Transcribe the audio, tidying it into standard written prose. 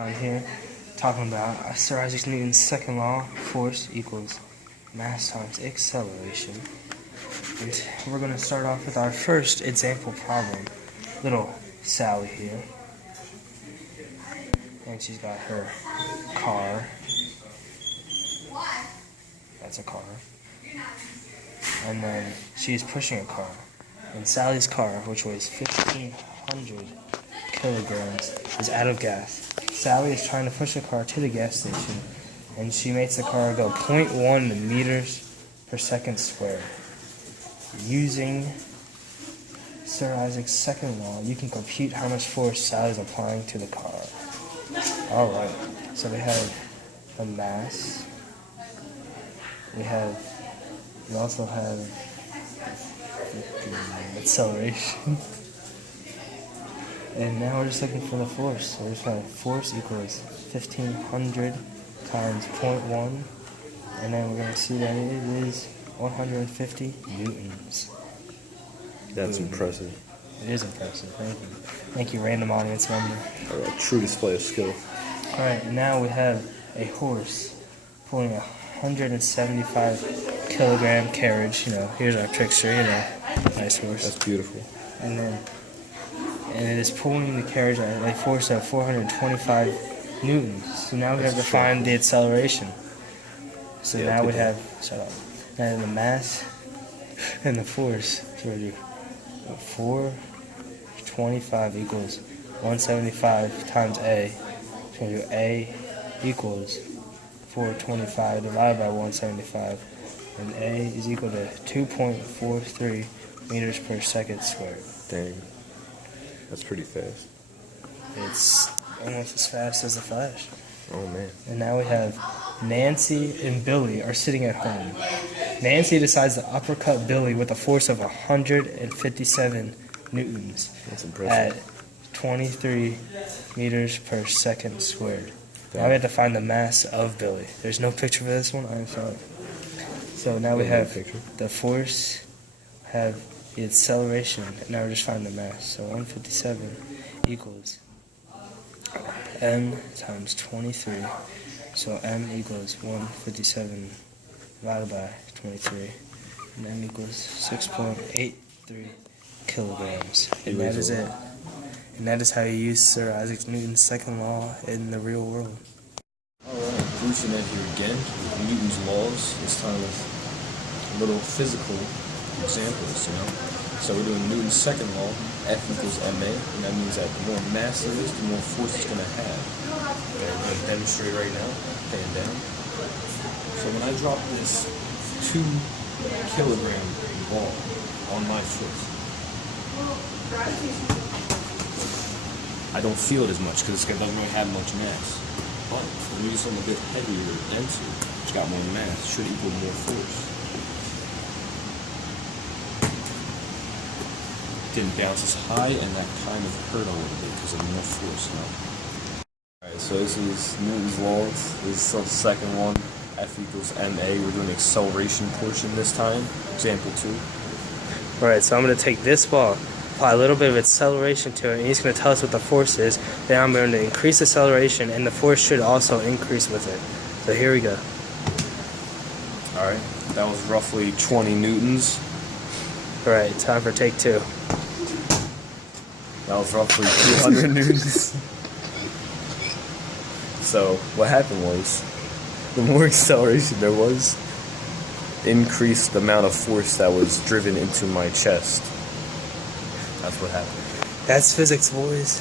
find here, talking about Sir Isaac Newton's second law, force equals mass times acceleration. And we're going to start off with our first example problem. Little Sally here. And she's got her car. That's a car. And then she's pushing a car. And Sally's car, which weighs 1,500 kilograms, is out of gas. Sally is trying to push the car to the gas station, and she makes the car go 0.1 meters per second squared. Using Sir Isaac's second law, you can compute how much force Sally is applying to the car. Alright, so we have the mass. We also have the acceleration. And now we're just looking for the force. So we're just going to force equals 1,500 times 0.1. And then we're going to see that it is 150 newtons. That's impressive. It is impressive. Thank you. Thank you, random audience member. A true display of skill. Alright, now we have a horse pulling a 175 kilogram carriage. Here's our picture, nice horse. That's beautiful. And it is pulling the carriage at a force of 425 newtons. So now we have to find the acceleration. So now we have, now the mass and the force. So we do 425 equals 175 times A. So we do A equals 425 divided by 175. And A is equal to 2.43 meters per second squared. Dang. That's pretty fast. It's almost as fast as the Flash. Oh, man. And now we have Nancy and Billy are sitting at home. Nancy decides to uppercut Billy with a force of 157 newtons. That's impressive. At 23 meters per second squared. Now we have to find the mass of Billy. There's no picture for this one. I'm sorry. So now we have the force, have the acceleration, and now we're just finding the mass. So 157 equals m times 23. So m equals 157 divided by 23. And m equals 6.83 kilograms. And that is it. And that is how you use Sir Isaac Newton's second law in the real world. Alright, Bruce and Ed here again with Newton's laws. This time with little physical examples, So we're doing Newton's second law, F equals ma, and that means that the more mass it is, the more force it's going to have. And I'm going to demonstrate right now, hand down. So when I drop this 2 kilogram ball on my foot, I don't feel it as much because it doesn't really have much mass. But when you use something a bit heavier or denser, which got more mass, should equal more force. Didn't bounce as high, and that kind of hurt a little bit because of more force now. Alright, so this is Newton's laws. This is the second one, F equals ma. We're doing the acceleration portion this time, example 2. Alright, so I'm going to take this ball, apply a little bit of acceleration to it, and he's going to tell us what the force is. Then I'm going to increase acceleration, and the force should also increase with it. So here we go. Alright, that was roughly 20 newtons. Alright, time for take 2. That was roughly 200 newtons. So what happened was, the more acceleration there was, increased the amount of force that was driven into my chest. That's what happened. That's physics, boys.